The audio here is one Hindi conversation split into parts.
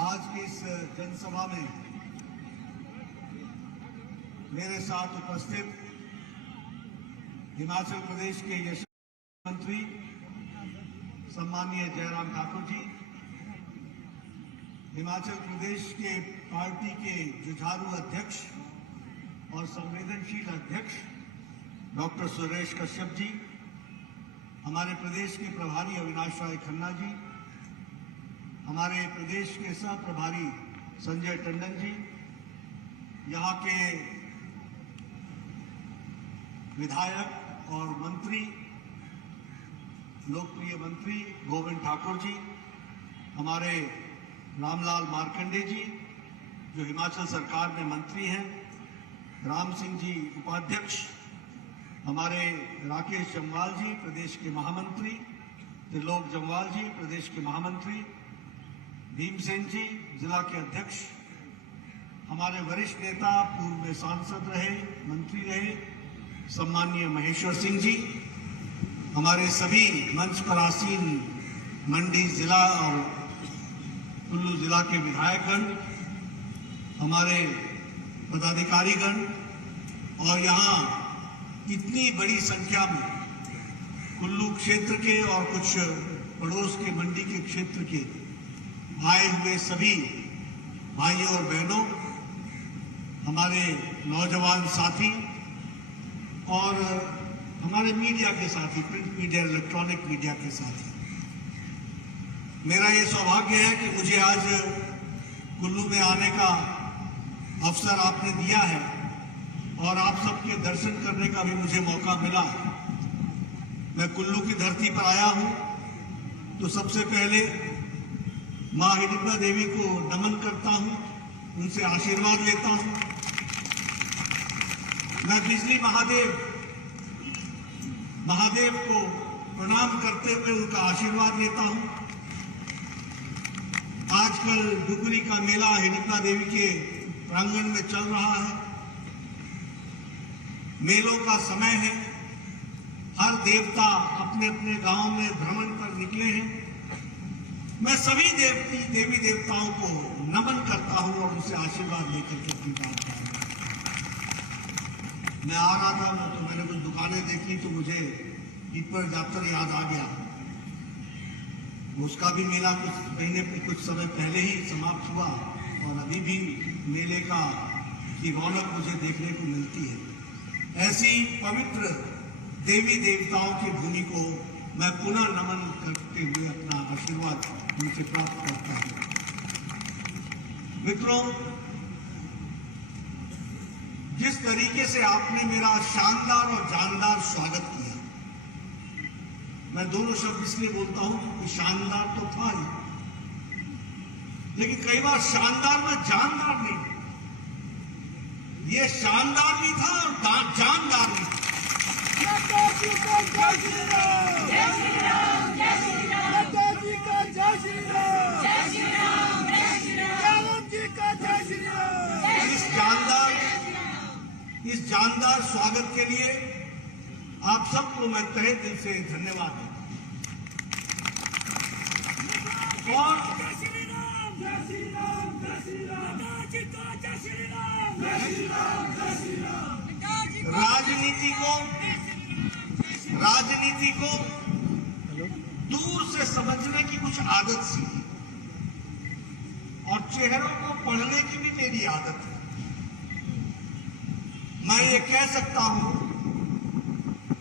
आज की इस जनसभा में मेरे साथ उपस्थित हिमाचल प्रदेश के यशस्वी मंत्री सम्माननीय जयराम ठाकुर जी, हिमाचल प्रदेश के पार्टी के जुझारू अध्यक्ष और संवेदनशील अध्यक्ष डॉक्टर सुरेश कश्यप जी, हमारे प्रदेश के प्रभारी अविनाश राय खन्ना जी, हमारे प्रदेश के सह प्रभारी संजय टंडन जी, यहाँ के विधायक और मंत्री, लोकप्रिय मंत्री गोविंद ठाकुर जी, हमारे रामलाल मार्कंडे जी जो हिमाचल सरकार में मंत्री हैं, राम सिंह जी उपाध्यक्ष, हमारे राकेश जम्वाल जी प्रदेश के महामंत्री, त्रिलोक जम्वाल जी प्रदेश के महामंत्री, भीमसेन जी जिला के अध्यक्ष, हमारे वरिष्ठ नेता पूर्व में सांसद रहे, मंत्री रहे सम्माननीय महेश्वर सिंह जी, हमारे सभी मंच पर आसीन मंडी जिला और कुल्लू जिला के विधायकगण, हमारे पदाधिकारीगण और यहाँ इतनी बड़ी संख्या में कुल्लू क्षेत्र के और कुछ पड़ोस के मंडी के क्षेत्र के आए हुए सभी भाइयों और बहनों, हमारे नौजवान साथी और हमारे मीडिया के साथी, प्रिंट मीडिया, इलेक्ट्रॉनिक मीडिया के साथी, मेरा ये सौभाग्य है कि मुझे आज कुल्लू में आने का अवसर आपने दिया है और आप सबके दर्शन करने का भी मुझे मौका मिला। मैं कुल्लू की धरती पर आया हूं तो सबसे पहले मां हिडिंबा देवी को नमन करता हूं, उनसे आशीर्वाद लेता हूं। मैं बिजली महादेव को प्रणाम करते हुए उनका आशीर्वाद लेता हूं। आजकल डुगरी का मेला हिडिंबा देवी के प्रांगण में चल रहा है। मेलों का समय है, हर देवता अपने अपने गांव में भ्रमण पर निकले हैं। मैं सभी देवी देवताओं को नमन करता हूं और उनसे आशीर्वाद लेकर के अपनी बात कर रहा हूं। मैं आ रहा था तो मैंने कुछ दुकानें देखी तो मुझे पीपर जातर याद आ गया। उसका भी मेला कुछ समय पहले ही समाप्त हुआ और अभी भी मेले की रौनक मुझे देखने को मिलती है। ऐसी पवित्र देवी देवताओं की भूमि को मैं पुनः नमन करते हुए अपना आशीर्वाद उनसे प्राप्त करता हूं। मित्रों, जिस तरीके से आपने मेरा शानदार और जानदार स्वागत किया, मैं दोनों शब्द इसलिए बोलता हूं क्योंकि शानदार तो था ही, लेकिन कई बार शानदार में जानदार नहीं, ये शानदार भी था और जानदार भी था। इस जानदार स्वागत के लिए आप सबको मैं तहे दिल से धन्यवाद देता हूं। और राजनीति को दूर से समझने की कुछ आदत सी और चेहरों को पढ़ने की भी मेरी आदत है। मैं ये कह सकता हूं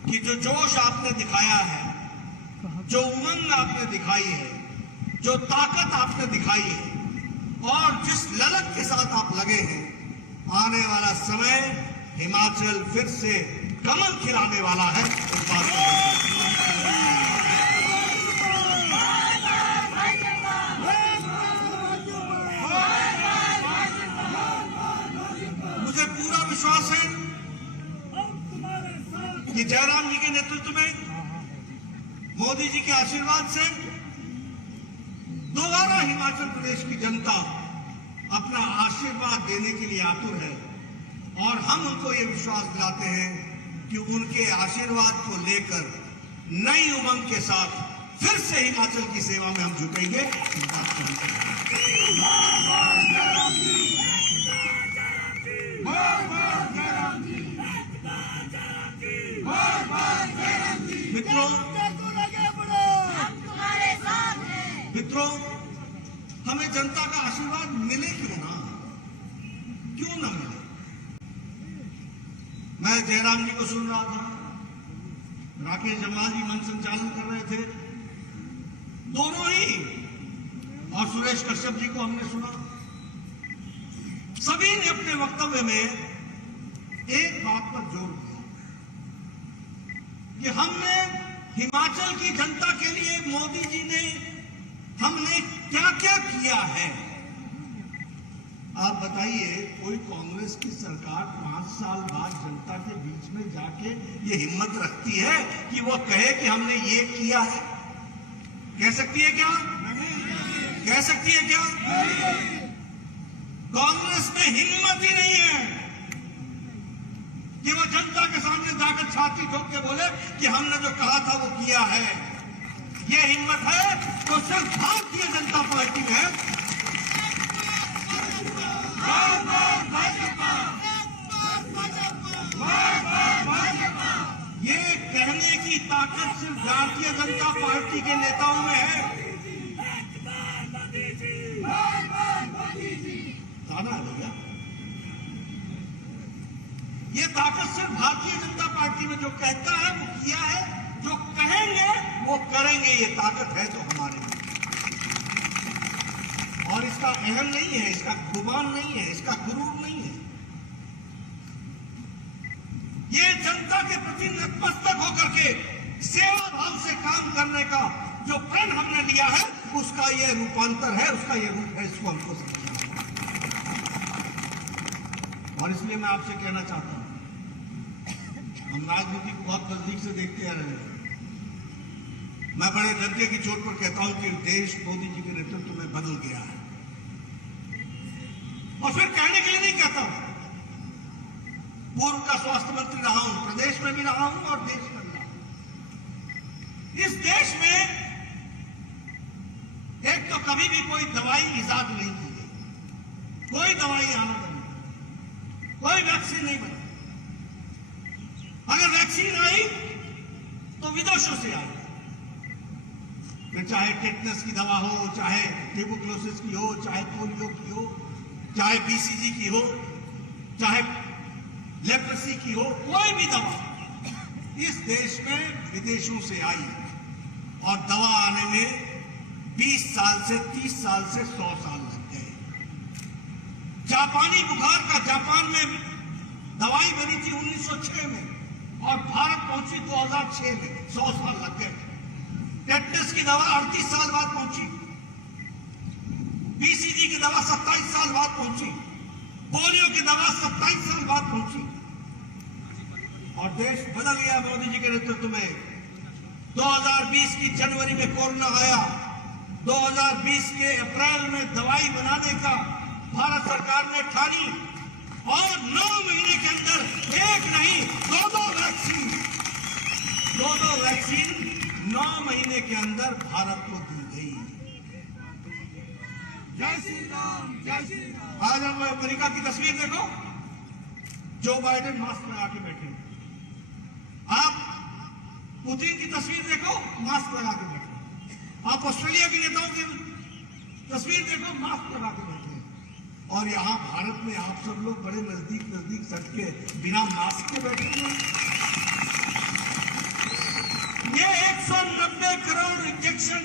कि जो जोश आपने दिखाया है, जो उमंग आपने दिखाई है, जो ताकत आपने दिखाई है और जिस ललक के साथ आप लगे हैं, आने वाला समय हिमाचल फिर से कमल खिलाने वाला है। इस बात मुझे पूरा विश्वास है कि जयराम जी के नेतृत्व में, मोदी जी के आशीर्वाद से दोबारा हिमाचल प्रदेश की जनता अपना आशीर्वाद देने के लिए आतुर है और हम उनको ये विश्वास दिलाते हैं कि उनके आशीर्वाद को लेकर नई उमंग के साथ फिर से हिमाचल की सेवा में हम जुटेंगे। जनता का आशीर्वाद मिले क्यों ना, क्यों ना मिले। मैं जयराम जी को सुन रहा था, राकेश जम्वाल जी मंच संचालन कर रहे थे, दोनों ही, और सुरेश कश्यप जी को हमने सुना। सभी ने अपने वक्तव्य में एक बात पर जोर दिया कि हमने हिमाचल की जनता के लिए मोदी जी ने हमने क्या क्या किया है। आप बताइए, कोई कांग्रेस की सरकार 5 साल बाद जनता के बीच में जाके ये हिम्मत रखती है कि वो कहे कि हमने ये किया है? कह सकती है क्या? कह सकती है क्या? कांग्रेस में हिम्मत ही नहीं है कि वो जनता के सामने जाकर छाती ठोक के बोले कि हमने जो कहा था वो किया है। ये हिम्मत है तो सिर्फ भारतीय जनता पार्टी में है। ये कहने की ताकत सिर्फ भारतीय जनता पार्टी के नेताओं में है। ताना है भैया, ये ताकत सिर्फ भारतीय जनता पार्टी में, जो कहता है वो किया है, जो कहेंगे वो करेंगे, ये ताकत है तो हमारे में। और इसका अहम नहीं है, इसका गुमान नहीं है, इसका गुरूर नहीं है। ये जनता के प्रति नतमस्तक होकर के सेवा भाव से काम करने का जो प्रण हमने लिया है, उसका ये रूपांतर है, उसका ये रूप है, इसको हमको समझना। और इसलिए मैं आपसे कहना चाहता हूं, हम राजनीति को बहुत नजदीक से देखते आ रहे हैं। मैं बड़े डरके की चोट पर कहता हूं कि देश मोदी जी के नेतृत्व में बदल गया है। और फिर कहने के लिए नहीं कहता हूं, पूर्व का स्वास्थ्य मंत्री रहा हूं, प्रदेश में भी रहा हूं और देश में भी रहा हूं। इस देश में एक तो कभी भी कोई दवाई इजाद नहीं की गई, कोई दवाई आना बनी, कोई वैक्सीन नहीं बनी। अगर वैक्सीन आई तो विदेशों से आई, फिर चाहे टेटनस की दवा हो, चाहे ट्यूबरकुलोसिस की हो, चाहे पोलियो की हो, चाहे बीसीजी की हो, चाहे लेप्रेसी की हो, कोई भी दवा इस देश में विदेशों से आई। और दवा आने में 20 साल से 30 साल से 100 साल लग गए। जापानी बुखार का जापान में दवाई बनी थी 1906 में और भारत पहुंची 2006 में, 100 साल लग गए। टेटनस की दवा 38 साल बाद पहुंची, बीसीजी की दवा 27 साल बाद पहुंची, पोलियो की दवा 27 साल बाद पहुंची। और देश बदल गया मोदी जी के नेतृत्व में। 2020 की जनवरी में कोरोना आया, 2020 के अप्रैल में दवाई बनाने का भारत सरकार ने ठानी और 9 महीने के अंदर एक नहीं 2-2 वैक्सीन 9 महीने के अंदर भारत को दी गई। जय श्री राम, जय श्री राम। आज हम अमेरिका की तस्वीर देखो, जो बाइडेन मास्क लगा के बैठे। आप पुतिन की तस्वीर देखो, मास्क लगा के बैठे। आप ऑस्ट्रेलिया के नेताओं की तस्वीर देखो, मास्क लगा के बैठे। और यहां भारत में आप सब लोग बड़े नजदीक सट के बिना मास्क के बैठे हैं। ये 190 करोड़ इंजेक्शन,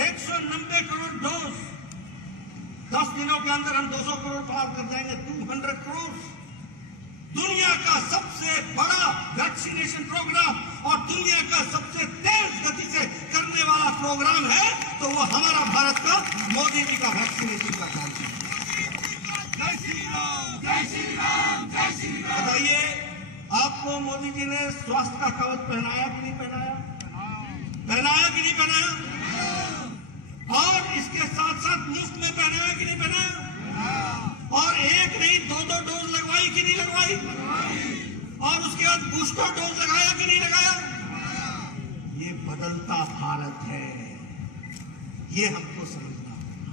190 करोड़ डोज, 10 दिनों के अंदर हम 200 करोड़ पार कर जाएंगे, 200 करोड़। दुनिया का सबसे बड़ा वैक्सीनेशन प्रोग्राम और दुनिया का सबसे तेज गति से करने वाला प्रोग्राम है तो वो हमारा भारत का मोदी जी का वैक्सीनेशन का काम है। जय श्री राम, जय श्री राम, जय श्री राम। बताइए, आपको मोदी जी ने स्वास्थ्य का कवच पहनाया कि नहीं पहनाया? पहनाया कि नहीं पहनाया? और इसके साथ साथ मुफ्त में पहनाया कि नहीं पहनाया? और एक नहीं 2-2 डोज लगवाई कि नहीं लगवाई? और उसके बाद बूस्टर डोज लगाया कि नहीं लगाया? ये बदलता भारत है, ये हमको समझना होगा,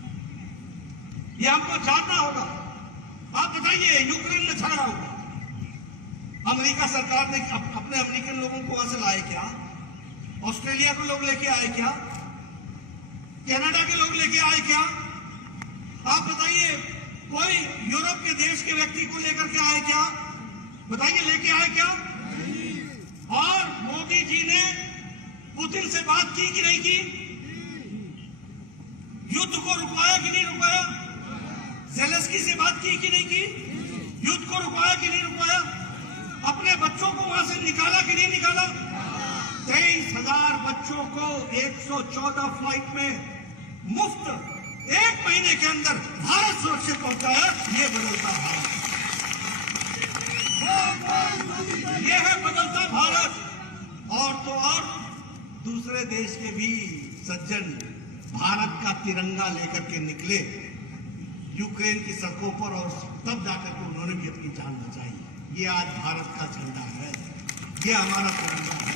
ये हमको जानना होगा। आप बताइए, यूक्रेन में झगड़ा होगा, अमेरिका सरकार ने अपने अमेरिकन लोगों को वहां से लाए क्या? ऑस्ट्रेलिया के लोग लेके आए क्या? कनाडा के लोग लेके आए क्या? आप बताइए, कोई यूरोप के देश के व्यक्ति को लेकर के आए क्या? बताइए, लेके आए क्या? और मोदी जी ने पुतिन से बात की कि नहीं की? युद्ध को रुकवाया कि नहीं रुकवाया? ज़ेलेंस्की से बात की कि नहीं की? युद्ध को रुकवाया कि नहीं रुकवाया? अपने बच्चों को वहां से निकाला कि नहीं निकाला? 23,000 बच्चों को 114 फ्लाइट में मुफ्त 1 महीने के अंदर भारत सुरक्षित पहुंचाया। ये बदलता भारत, ये है बदलता भारत। और तो और दूसरे देश के भी सज्जन भारत का तिरंगा लेकर के निकले यूक्रेन की सड़कों पर, और तब जाकर के उन्होंने भी अपनी जान बचाई। ये आज भारत का झंडा है, ये हमारा तिरंगा है,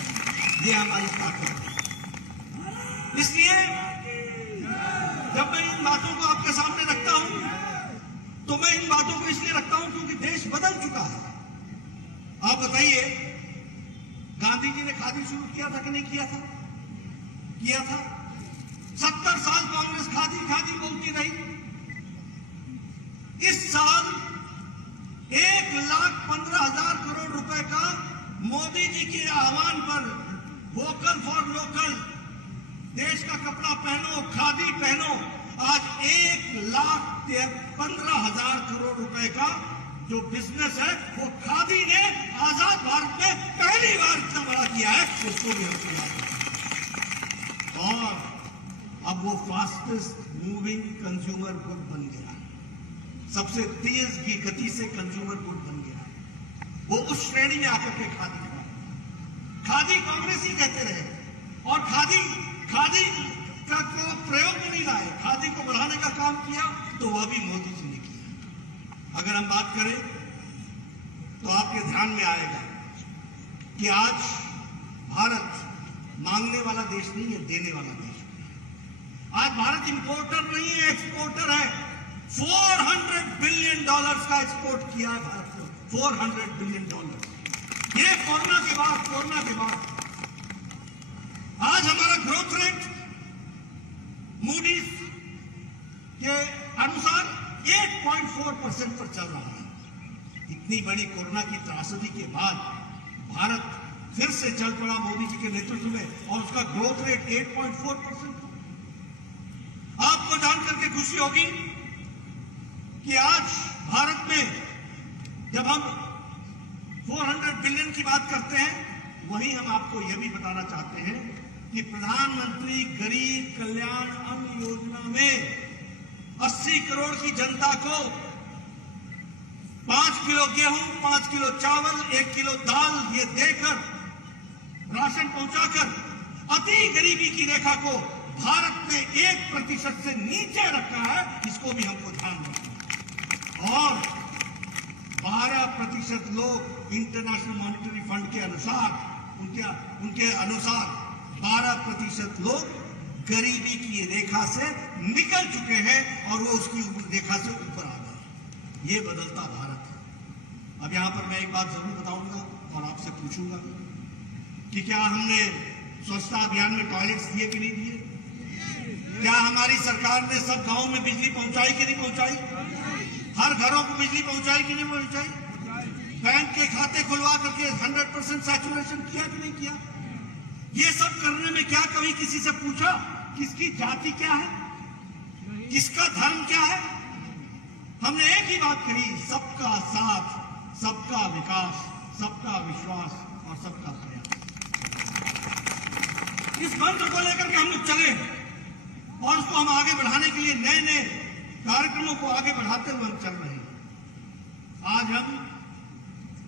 ये हमारी ताकत है। इसलिए जब मैं इन बातों को आपके सामने रखता हूं, तो मैं इन बातों को इसलिए रखता हूं क्योंकि देश बदल चुका है। आप बताइए, गांधी जी ने खादी शुरू किया था कि नहीं किया था? किया था। 70 साल कांग्रेस खादी खादी बोलती रही। इस साल 1,15,000 करोड़ रुपए का मोदी जी के आह्वान पर वोकल फॉर लोकल, देश का कपड़ा पहनो, खादी पहनो, आज 1,15,000 करोड़ रुपए का जो बिजनेस है वो खादी ने आजाद भारत में पहली बार इतना बड़ा किया है। इसको भी हम किया। और अब वो फास्टेस्ट मूविंग कंज्यूमर गुड बन गया, सबसे तेज की गति से कंज्यूमर गुड बन गया। वो उस श्रेणी में आकर के खादी कांग्रेस ही कहते रहे, और खादी का को प्रयोग में नहीं लाए, खादी को बढ़ाने का काम किया तो वह भी मोदी जी ने किया। अगर हम बात करें तो आपके ध्यान में आएगा कि आज भारत मांगने वाला देश नहीं है, देने वाला देश है। आज भारत इंपोर्टर नहीं है, एक्सपोर्टर है। $400 बिलियन का एक्सपोर्ट किया है भारत को, $400 बिलियन। ये कोरोना के बाद आज हमारा ग्रोथ रेट मूडीज के अनुसार 8.4% पर चल रहा है। इतनी बड़ी कोरोना की त्रासदी के बाद भारत फिर से चल पड़ा मोदी जी के नेतृत्व में, और उसका ग्रोथ रेट 8.4%। आपको जानकर के खुशी होगी कि आज भारत में जब हम 400 बिलियन की बात करते हैं, वहीं हम आपको यह भी बताना चाहते हैं कि प्रधानमंत्री गरीब कल्याण अन्न योजना में 80 करोड़ की जनता को 5 किलो गेहूं, 5 किलो चावल, 1 किलो दाल ये देकर, राशन पहुंचाकर अति गरीबी की रेखा को भारत ने 1% से नीचे रखा है। इसको भी हमको ध्यान रखना। और 12% लोग इंटरनेशनल मॉनिटरी फंड के अनुसार, उनके अनुसार 12% लोग गरीबी की रेखा से निकल चुके हैं, और वो उसकी रेखा से ऊपर आ गए। ये बदलता भारत है। अब यहां पर मैं एक बात जरूर बताऊंगा और आपसे पूछूंगा कि क्या हमने स्वच्छता अभियान में टॉयलेट्स दिए कि नहीं दिए? क्या हमारी सरकार ने सब गांव में बिजली पहुंचाई कि नहीं पहुंचाई? हर घरों को बिजली पहुंचाई कि नहीं पहुंचाई? बैंक के खाते खुलवा करके 100% सैचुरेशन किया कि नहीं किया? ये सब करने में क्या कभी किसी से पूछा किसकी जाति क्या है, किसका धर्म क्या है? हमने एक ही बात कही, सबका साथ, सबका विकास, सबका विश्वास और सबका प्रयास। इस मंत्र को लेकर के हम लोग चले, और उसको हम आगे बढ़ाने के लिए नए नए कार्यक्रमों को आगे बढ़ाते हुए हम चल रहे हैं। आज हम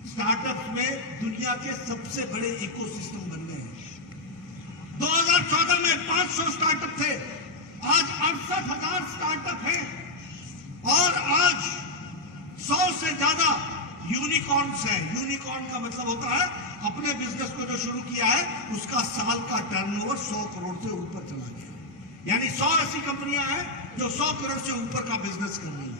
स्टार्टअप्स में दुनिया के सबसे बड़े इकोसिस्टम बन गए हैं। 2014 में 500 स्टार्टअप थे, आज 68,000 स्टार्टअप हैं, और आज 100 से ज्यादा यूनिकॉर्न्स हैं। यूनिकॉर्न का मतलब होता है अपने बिजनेस को जो शुरू किया है उसका साल का टर्नओवर 100 करोड़ से ऊपर चला गया। यानी 100 ऐसी कंपनियां हैं जो 100 करोड़ से ऊपर का बिजनेस कर रही है।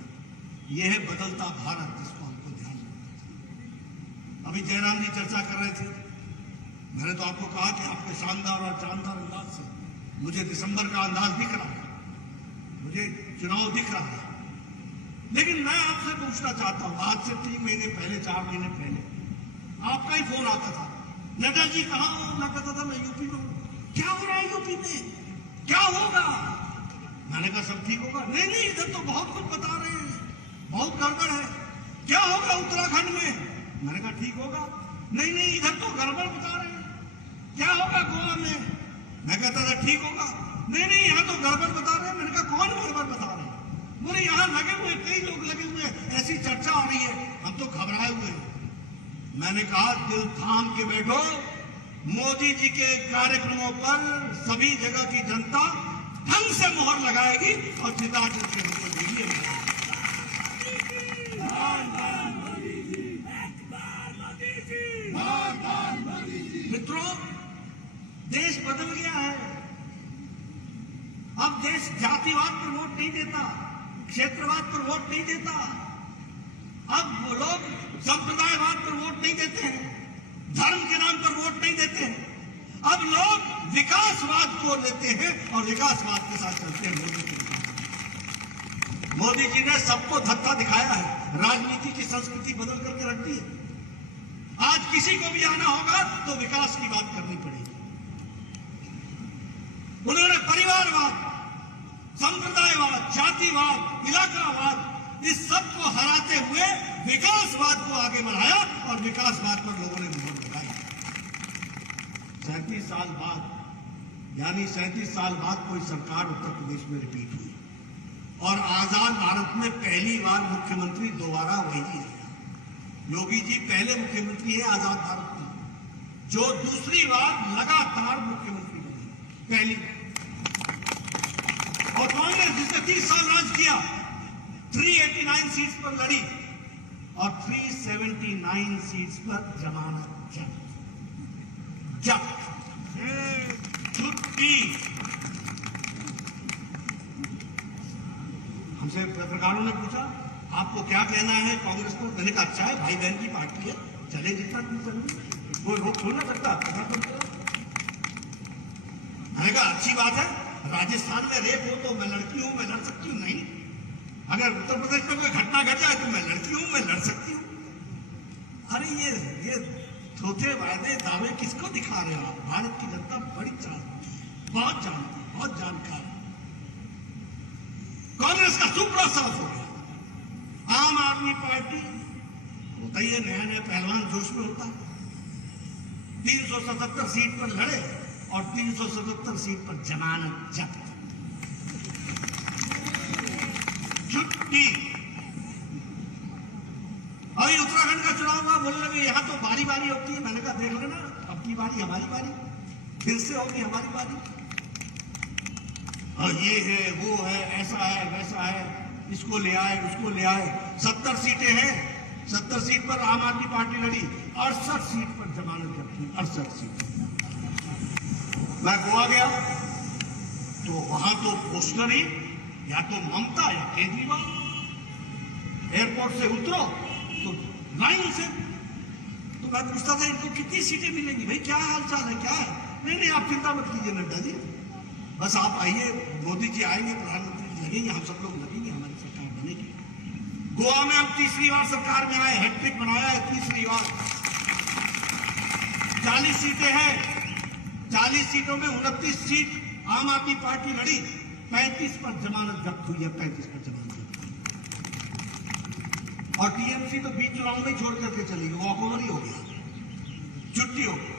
यह है बदलता भारत, जिसको हमको ध्यान रखना चाहिए। अभी जयराम जी चर्चा कर रहे थे, मैंने तो आपको कहा कि आपके शानदार और जानदार अंदाज से मुझे दिसंबर का अंदाज दिख रहा है, मुझे चुनाव दिख रहा है। लेकिन मैं आपसे पूछना चाहता हूं, आज से 3 महीने पहले, 4 महीने पहले आपका ही फोन आता था, नड्डा जी कहां हो? मैं कहता था मैं यूपी में हूं। क्या हो रहा है यूपी में, क्या होगा? मैंने कहा सब ठीक होगा। नहीं नहीं, इधर तो बहुत कुछ बता रहे हैं, बहुत गड़बड़ है। क्या होगा उत्तराखंड में? मैंने कहा ठीक होगा। नहीं नहीं, इधर तो गड़बड़ बता रहे हैं। क्या होगा गोवा में? मैं कहता था ठीक होगा। नहीं नहीं, यहाँ तो गड़बड़ बता रहे हैं। मैंने कहा कौन गड़बड़ बता रहे हैं? बोले यहाँ लगे हुए, कई लोग लगे हुए, ऐसी चर्चा हो रही है, हम तो घबराए हुए हैं। मैंने कहा दिल थाम के बैठो, मोदी जी के कार्यक्रमों पर सभी जगह की जनता ढंग से मोहर लगाएगी और जिताकर के ऊपर देगी। मित्रों, देश बदल गया है। अब देश जातिवाद पर वोट नहीं देता, क्षेत्रवाद पर वोट नहीं देता। अब वो लोग संप्रदायवाद पर वोट नहीं देते हैं, धर्म के नाम पर वोट नहीं देते हैं। अब लोग विकासवाद को लेते हैं और विकासवाद के साथ चलते हैं। मोदी जी ने सबको धक्का दिखाया है, राजनीति की संस्कृति बदल करके रख दी है। आज किसी को भी आना होगा तो विकास की बात करनी पड़ेगी। उन्होंने परिवारवाद, संप्रदायवाद, जातिवाद, इलाकावाद, इस सब को हराते हुए विकासवाद को आगे बढ़ाया और विकासवाद पर लोगों ने मोहर लगाई। 37 साल बाद, यानी 37 साल बाद कोई सरकार उत्तर प्रदेश में रिपीट हुई और आजाद भारत में पहली बार मुख्यमंत्री दोबारा वही है। योगी जी पहले मुख्यमंत्री है आजाद भारत में, जो दूसरी बार लगातार मुख्यमंत्री बने, पहली बार। और कांग्रेस जिसने 30 साल राज किया, 389 सीट्स पर लड़ी और 379 सीट्स पर जमानत जब्त छुट्टी। हमसे पत्रकारों ने पूछा आपको क्या कहना है कांग्रेस को? मैंने कहा अच्छा है, भाई बहन की पार्टी है, चले जितना तुम चले, कोई रोक थोड़ी ना सकता। मैंने कहा अच्छी बात है, राजस्थान में रेप हो तो मैं लड़की हूं, मैं लड़ सकती हूं। नहीं, अगर उत्तर प्रदेश में कोई घटना घट जाए तो मैं लड़की हूं, मैं लड़ सकती हूं। अरे ये थोथे वायदे दावे किसको दिखा रहे हो आप? भारत की जनता बड़ी जानती है, बहुत जानती है, बहुत जानकार है। कांग्रेस का सुपड़ा साफ हो गया। आम आदमी पार्टी होता ही है, नया नया पहलवान जोश में होता है। 377 सीट पर लड़े और 377 सीट पर जमानत जब्त, छुट्टी। अभी उत्तराखंड का चुनाव हुआ, बोलने लगे यहां तो बारी बारी होती है। मैंने कहा देख लेना, अब की बारी हमारी बारी, फिर से होगी हमारी बारी। और ये है, वो है, ऐसा है, वैसा है, इसको ले आए, उसको ले आए। 70 सीटें हैं, 70 सीट पर आम आदमी पार्टी लड़ी, 68 सीट पर जमानत जब्त हुई, 68 सीट। मैं गोवा गया तो वहां तो पोस्टर ही, या तो ममता या केजरीवाल। एयरपोर्ट से उतरो तो लाइन से, तो मैं पूछता था इनको कितनी सीटें मिलेंगी, भाई क्या हाल चाल है, क्या है? नहीं नहीं, आप चिंता मत कीजिए नड्डा जी, बस आप आइए, मोदी जी आएंगे, प्रधानमंत्री जी लगेंगे, हम सब लोग लगेंगे, हमारी सरकार बनेगी। गोवा में हम तीसरी बार सरकार में आए, हैट्रिक बनाया है तीसरी बार। 40 सीटें हैं, 40 सीटों में 29 सीट आम आदमी पार्टी लड़ी, 35 पर जमानत जब्त हुई है, 35 पर जमानत जब्त हुई। और टीएमसी तो बीच चुनाव में छोड़ करके चली गई, वॉकओवर ही हो गया, छुट्टी हो गई।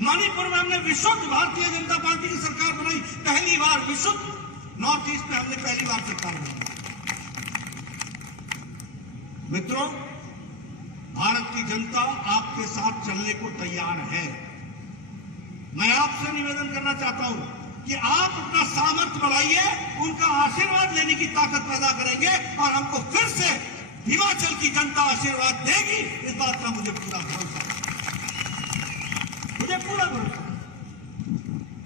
मणिपुर में हमने विशुद्ध भारतीय जनता पार्टी की सरकार बनाई, पहली बार विशुद्ध। नॉर्थ ईस्ट में हमने पहली बार सरकार बनाई। मित्रों, भारत की जनता आपके साथ चलने को तैयार है। मैं आपसे निवेदन करना चाहता हूं कि आप अपना सामर्थ्य बढ़ाइए, उनका आशीर्वाद लेने की ताकत पैदा करेंगे और हमको फिर से हिमाचल की जनता आशीर्वाद देगी, इस बात का मुझे पूरा भरोसा है, मुझे पूरा भरोसा है।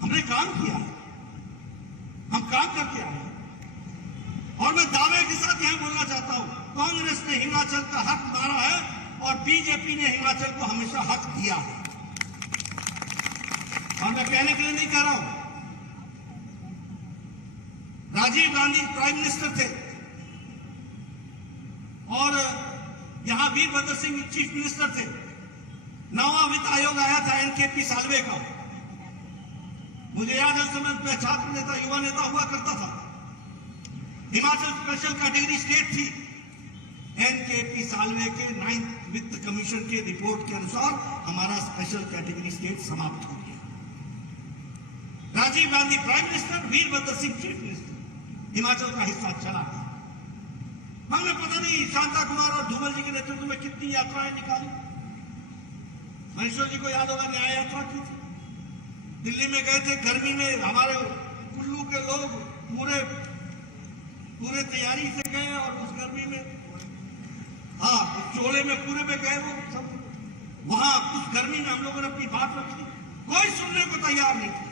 हमने काम किया है, हम काम करके आए हैं। और मैं दावे के साथ यहां बोलना चाहता हूं, कांग्रेस ने हिमाचल का हक मारा है और बीजेपी ने हिमाचल को हमेशा हक दिया है। और मैं कहने के लिए नहीं कह रहा हूं, राजीव गांधी प्राइम मिनिस्टर थे, और यहां वीरभद्र सिंह चीफ मिनिस्टर थे। 9वां वित्त आयोग आया था एनकेपी साल्वे का, मुझे याद है उस समय मैं छात्र नेता युवा नेता हुआ करता था। हिमाचल स्पेशल कैटेगरी स्टेट थी। एनकेपी साल्वे के 9th वित्त कमीशन के रिपोर्ट के अनुसार हमारा स्पेशल कैटेगरी स्टेट समाप्त हो गया। Rajiv Gandhi prime minister, Virbhadra Singh chief minister, Himachal का हिस्सा चला गया। हमने पता नहीं शांता कुमार और धूमल जी के नेतृत्व में कितनी यात्राएं निकाली। महेश्वर जी को याद होगा न्याय यात्रा की थी, दिल्ली में गए थे गर्मी में, हमारे कुल्लू के लोग पूरे तैयारी से गए और उस गर्मी में, हाँ चोले में पूरे में गए वो सब, वहां उस गर्मी में हम लोगों ने अपनी बात रखी, कोई सुनने को तैयार नहीं था।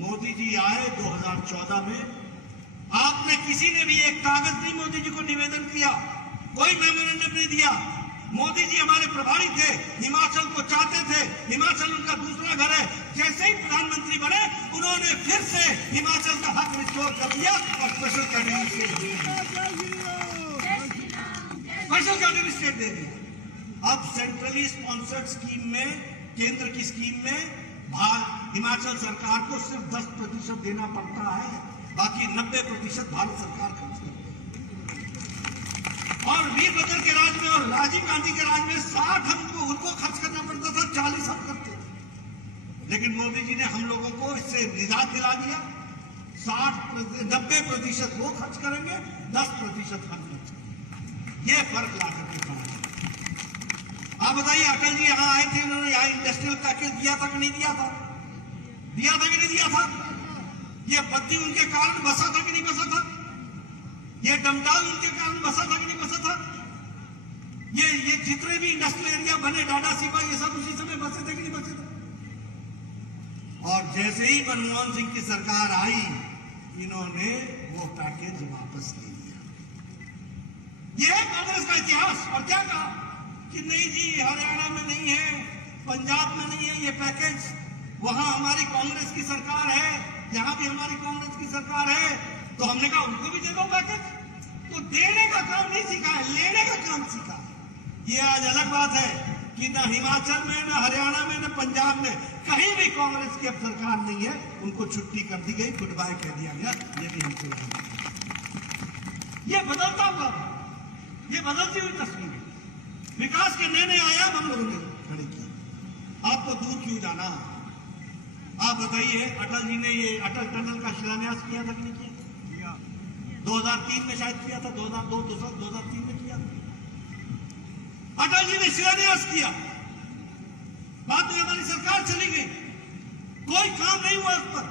मोदी जी आए 2014 में, आपने किसी ने भी एक कागज नहीं मोदी जी को निवेदन किया, कोई मेमोरेंडम नहीं दिया। मोदी जी हमारे प्रभारी थे, हिमाचल को चाहते थे, हिमाचल उनका दूसरा घर है। जैसे ही प्रधानमंत्री बने उन्होंने फिर से हिमाचल का हक रिस्टोर कर दिया और स्पेशल कैटेगरी स्टेट दे दिया। अब सेंट्रली स्पॉन्सर्ड स्कीम में, केंद्र की स्कीम में हिमाचल सरकार को सिर्फ 10% देना पड़ता है, बाकी 90% भारत सरकार खर्च करती है। और वीरभद्र के राज में और राजीव गांधी के राज में 60 उनको खर्च करना पड़ता था, 40 हम करते थे। लेकिन मोदी जी ने हम लोगों को इससे निजात दिला दिया। 90% वो खर्च करेंगे, 10% हम खर्च करेंगे। ये फर्क ला करके खड़ा। आप बताइए, अटल जी यहाँ आए थे, उन्होंने यहाँ इंडस्ट्रियल पैकेज दिया था कि नहीं दिया था? दिया था कि नहीं दिया था? ये बत्ती उनके कारण बसा था कि नहीं बसा था? ये डमटाल उनके कारण बसा था कि नहीं बसा था? ये जितने भी इंडस्ट्रियल एरिया बने, डाडा सिपा, ये सब उसी समय बसे थे कि नहीं बसे थे? और जैसे ही मनमोहन सिंह की सरकार आई, इन्होंने वो पैकेज वापस ले लिया। ये है कांग्रेस का इतिहास। और क्या कहा कि नहीं जी, हरियाणा में नहीं है, पंजाब में नहीं है ये पैकेज, वहां हमारी कांग्रेस की सरकार है, यहां भी हमारी कांग्रेस की सरकार है, तो हमने कहा उनको भी दे दो पैकेज। तो देने का काम नहीं सीखा है, लेने का काम सीखा है। ये आज अलग बात है कि न हिमाचल में, न हरियाणा में, न पंजाब में कहीं भी कांग्रेस की अब सरकार नहीं है, उनको छुट्टी कर दी गई, गुड बाय कह दिया गया। ये भी हमको ये बदलता हुआ, ये बदलती हुई तस्वीर, विकास के नए नए आयाम हम लोगों ने खड़े किए। आपको दूर क्यों जाना? आप बताइए, अटल जी ने ये अटल टनल का शिलान्यास किया था कि नहीं किया? 2003 में शायद किया था, 2003 में किया। अटल जी ने शिलान्यास किया, बाद में हमारी सरकार चली गई, कोई काम नहीं हुआ उस पर।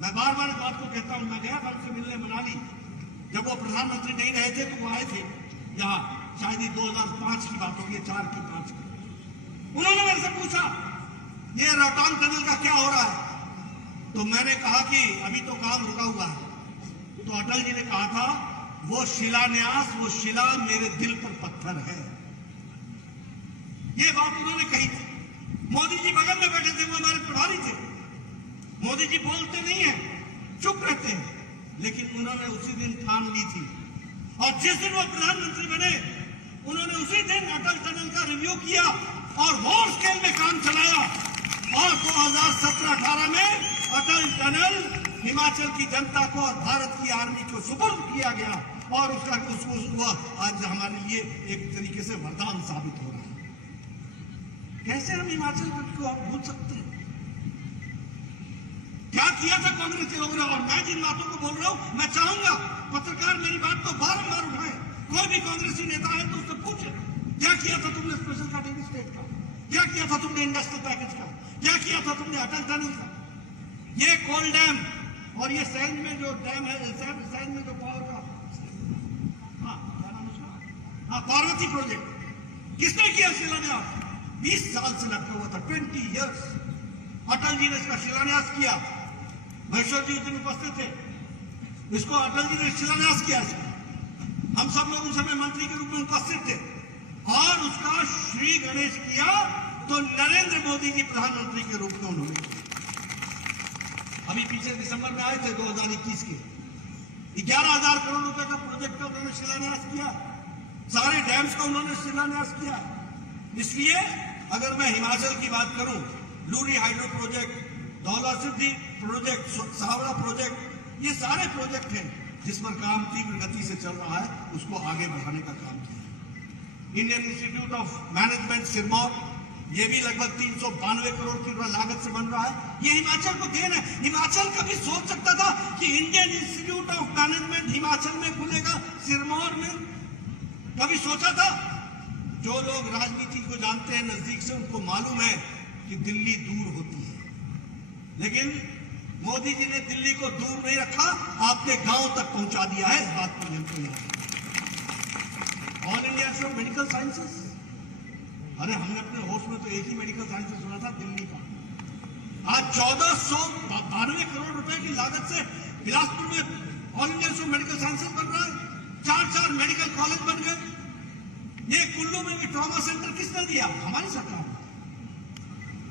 मैं बार बार इस बात को कहता हूं, मैं गया था उनसे मिलने मनाली, जब वो प्रधानमंत्री नहीं रहे थे तो वो आए थे यहाँ, शायद ही 2005 की बात होगी, 4 की 5 की। उन्होंने मेरे से पूछा ये रोहतांग टनल का क्या हो रहा है? तो मैंने कहा कि अभी तो काम रुका हुआ है। तो अटल जी ने कहा था, वो शिलान्यास, वो शिला मेरे दिल पर पत्थर है। ये बात उन्होंने कही थी। मोदी जी बगल में बैठे थे, वो हमारे प्रभारी थे। मोदी जी बोलते नहीं है, चुप रहते हैं, लेकिन उन्होंने उसी दिन ठान ली थी। और जिस दिन वो प्रधानमंत्री बने, उन्होंने उसी दिन अटल टनल का रिव्यू किया और वॉर स्केल में काम चलाया। और 2017-18 में अटल टनल हिमाचल की जनता को और भारत की आर्मी को सुपुर्द किया गया, और उसको आज हमारे लिए एक तरीके से वरदान साबित हो रहा है। कैसे हम हिमाचल को भूल सकते हैं? क्या किया था कांग्रेस के लोगों ने? और मैं जिन बातों को बोल रहा हूं, मैं चाहूंगा पत्रकार मेरी बात को बारंबार उठाए। कोई भी कांग्रेसी नेता है तो उससे पूछे, क्या किया था तुमने स्पेशल कैटेगरी स्टेट का? क्या किया था तुमने इंडस्ट्रियल पैकेज का? क्या किया था तुमने अटल टनल का? ये कोल डैम और ये सैंड में जो डैम है, सैंड में जो पावर का, क्या नाम उसका, पार्वती प्रोजेक्ट, किसने किया शिलान्यास? 20 साल से लटका हुआ था, 20 ईयर्स। अटल जी ने इसका शिलान्यास किया। महेश्वर जी उस दिन उपस्थित थे, इसको अटल जी ने शिलान्यास किया। हम सब लोग उस समय मंत्री के रूप में उपस्थित थे, और उसका श्री गणेश किया तो नरेंद्र मोदी जी प्रधानमंत्री के रूप में उन्होंने किया। अभी पीछे दिसंबर में आए थे 2021 के, 11,000 करोड़ रुपए का प्रोजेक्ट का उन्होंने शिलान्यास किया, सारे डैम्स का उन्होंने शिलान्यास किया। इसलिए अगर मैं हिमाचल की बात करूं, लूरी हाइड्रो प्रोजेक्ट, धौला सिद्धि प्रोजेक्ट, सावरा प्रोजेक्ट, ये सारे प्रोजेक्ट हैं जिस पर काम तीव्र गति से चल रहा है, उसको आगे बढ़ाने का काम किया। Indian institute of management Sirmaur, ये भी लगभग 392 करोड़ की लागत से बन रहा है। ये हिमाचल को देन है। हिमाचल कभी सोच सकता था कि Indian institute of management Himachal में खुलेगा, सिरमौर में? कभी सोचा था? जो लोग राजनीति को जानते हैं नजदीक से, उनको मालूम है कि दिल्ली दूर होती है, लेकिन मोदी जी ने दिल्ली को दूर नहीं रखा, आपके गांव तक पहुंचा दिया है। इस बात पर हमको याद है। All India institute of medical sciences, अरे हमने अपने होश में तो एक ही मेडिकल साइंसेस सुना था, दिल्ली का। आज 1492 करोड़ रुपए की लागत से बिलासपुर में all India institute of medical sciences बन रहा है। 4 मेडिकल कॉलेज बन गए। ये कुल्लू में भी ट्रॉमा सेंटर किसने दिया? हमारी सरकार।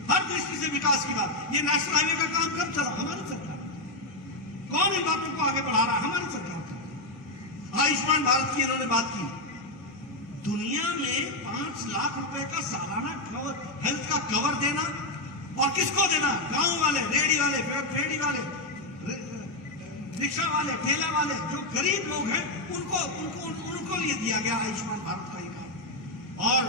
हर दृष्टि से विकास की बात। ये नेशनल हाईवे का काम कब चला? हमारी सरकार। कौन इन बातों को आगे बढ़ा रहा है? हमारी सरकार। आयुष्मान भारत की इन्होंने बात की। दुनिया में 5 लाख रुपए का सालाना हेल्थ का कवर देना, और किसको देना? गांव वाले, रेडी वाले, रिक्शा वाले, ठेला वाले, जो गरीब लोग हैं, उनको लिए दिया गया आयुष्मान भारत का काम। और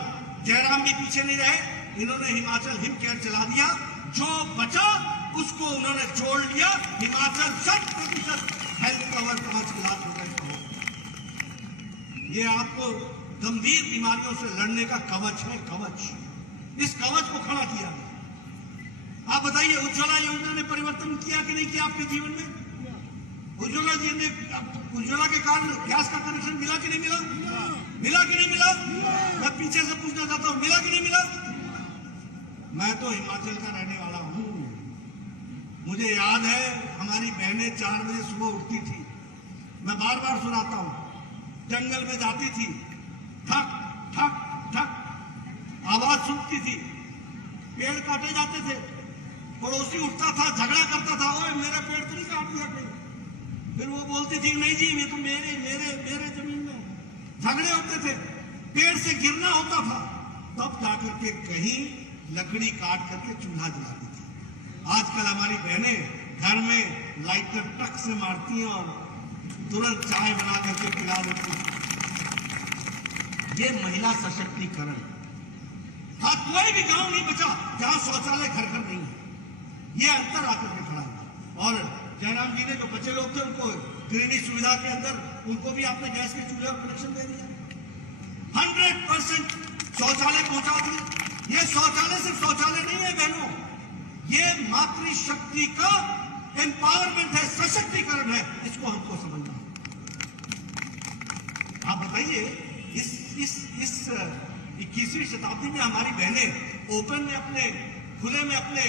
जयराम भी पीछे नहीं रहे, इन्होंने हिमाचल हिम केयर चला दिया। जो बचा उसको उन्होंने जोड़ लिया। हिमाचल 100% हेल्थ कवर 5 लाख रुपए का हो। ये आपको गंभीर बीमारियों से लड़ने का कवच है, कवच। इस कवच को खड़ा किया। आप बताइए, उज्ज्वला योजना ने परिवर्तन किया कि नहीं किया आपके जीवन में? उज्ज्वला जी ने, उज्ज्वला के कारण गैस का कनेक्शन मिला कि नहीं मिला? मिला कि नहीं मिला? मैं पीछे से पूछना चाहता हूं, मिला कि नहीं मिला? मैं तो हिमाचल का रहने वाला हूं। मुझे याद है, हमारी बहनें 4 बजे सुबह उठती थी। मैं बार बार सुनाता हूं। जंगल में जाती थी, ठक ठक ठक आवाज सुनती थी, पेड़ काटे जाते थे, पड़ोसी उठता था, झगड़ा करता था, ओए मेरे पेड़ तो नहीं काट दिया कोई। फिर वो बोलती थी, नहीं जी, ये तो मेरे जमीन में। झगड़े होते थे, पेड़ से गिरना होता था, तब जाकर के कहीं लकड़ी काट करके चूल्हा जलाती थी। आजकल हमारी बहनें घर में लाइटर टक से मारती हैं और तुरंत चाय बना करके पिला देती हैं। ये महिला सशक्तिकरण। हाँ, कोई भी गांव नहीं बचा जहां शौचालय घर घर नहीं है। ये अंतर आकर के खड़ा है। और जयराम जी ने, जो बच्चे लोग थे, उनको गृहिणी सुविधा के अंदर उनको भी आपने गैस के चूल्हे और कनेक्शन दे दिया। 100% शौचालय पहुंचा दिए। ये शौचालय सिर्फ शौचालय नहीं है बहनों, ये मातृशक्ति का एम्पावरमेंट है, सशक्तिकरण है। इसको हमको समझना है। आप बताइए, इस 21वीं शताब्दी में हमारी बहनें ओपन में, अपने खुले में, अपने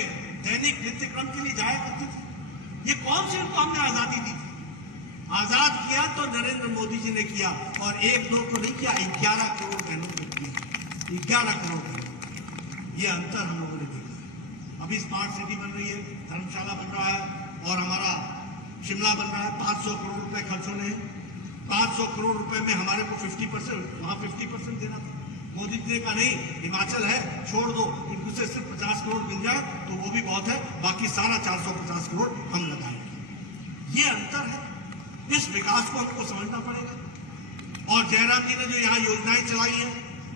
दैनिक नित्यक्रम के लिए जाया करती थी। ये कौन सी उनको हमने आजादी दी थी? आजाद किया तो नरेंद्र मोदी जी ने किया, और 1-2 को नहीं किया, 11 करोड़ बहनों को किया। 11 करोड़। ये अंतर हम लोगों ने देखा। अभी स्मार्ट सिटी बन रही है, धर्मशाला बन रहा है, और हमारा शिमला बन रहा है। 500 करोड़ रुपए खर्च होने हैं। 500 करोड़ रुपए में हमारे को 50%, वहां 50% देना था। मोदी जी ने कहा, नहीं, हिमाचल है, छोड़ दो, इनको से सिर्फ 50 करोड़ मिल जाए तो वो भी बहुत है, बाकी सारा 450 करोड़ हम लगाएंगे। ये अंतर है। इस विकास को हमको समझना पड़ेगा। और जयराम जी ने जो यहाँ योजनाएं चलाई हैं,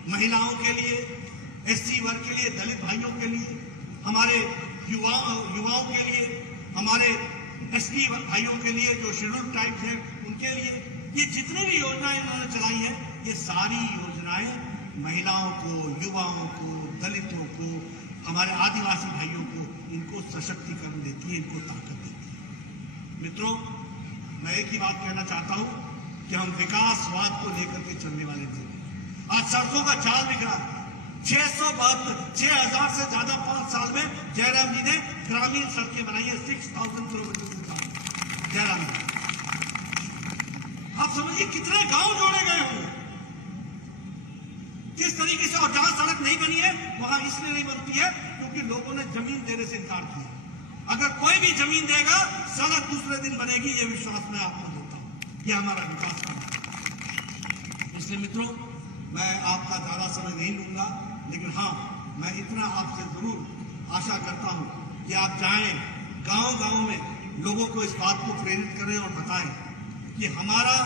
महिलाओं के लिए, SC वर्ग के लिए, दलित भाइयों के लिए, हमारे युवाओं के लिए, हमारे ST भाइयों के लिए, जो शेड्यूल ट्राइब्स हैं उनके लिए, ये जितनी भी योजनाएं इन्होंने चलाई हैं, ये सारी योजनाएं महिलाओं को, युवाओं को, दलितों को, हमारे आदिवासी भाइयों को, इनको सशक्तिकरण देती है, इनको ताकत देती है। मित्रों, मैं एक ही बात कहना चाहता हूं कि हम विकासवाद को लेकर के चलने वाले थे। आज सड़कों का जाल दिख रहा है। 6,000 से ज्यादा 5 साल में जयराम जी ने ग्रामीण सड़कें बनाई है। 6,000 किलोमीटर से ज्यादा जयराम जी। आप समझिए कितने गांव जोड़े गए होंगे, किस तरीके से। और जहां सड़क नहीं बनी है वहां इसलिए नहीं बनती है क्योंकि लोगों ने जमीन देने से इनकार किया। अगर कोई भी जमीन देगा, सड़क दूसरे दिन बनेगी, ये विश्वास मैं आपको देता हूं। यह हमारा विकास का है। इसलिए मित्रों, मैं आपका ज्यादा समय नहीं लूंगा, लेकिन हाँ, मैं इतना आपसे जरूर आशा करता हूं कि आप जाएं गांव-गांव में, लोगों को इस बात को प्रेरित करें और बताएं कि हमारा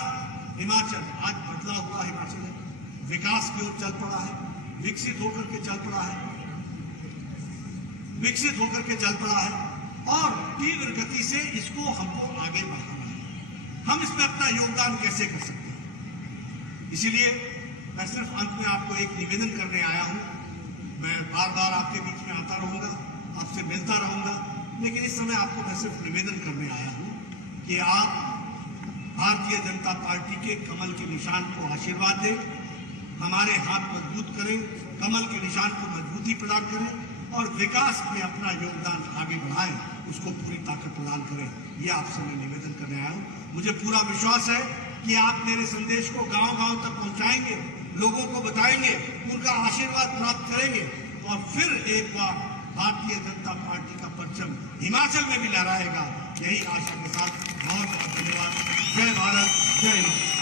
हिमाचल आज बदला हुआ हिमाचल है, विकास की ओर चल पड़ा है, विकसित होकर के चल पड़ा है, विकसित होकर के चल पड़ा है और तीव्र गति से इसको हमको आगे बढ़ाना है। हम इसमें अपना योगदान कैसे कर सकते हैं? इसीलिए मैं सिर्फ अंत में आपको एक निवेदन करने आया हूं। मैं बार बार आपके बीच में आता रहूंगा, आपसे मिलता रहूंगा, लेकिन इस समय आपको मैं सिर्फ निवेदन करने आया हूं कि आप भारतीय जनता पार्टी के कमल के निशान को आशीर्वाद दें, हमारे हाथ मजबूत करें, कमल के निशान को मजबूती प्रदान करें और विकास में अपना योगदान आगे बढ़ाएं, उसको पूरी ताकत प्रदान करें। ये आपसे मैं निवेदन करने आया हूं। मुझे पूरा विश्वास है कि आप मेरे संदेश को गांव-गांव तक पहुंचाएंगे, लोगों को बताएंगे, उनका आशीर्वाद प्राप्त करेंगे और फिर एक बार भारतीय जनता पार्टी का परचम हिमाचल में भी लहराएगा। यही आशा के साथ बहुत बहुत धन्यवाद। जय भारत, जय हिंद।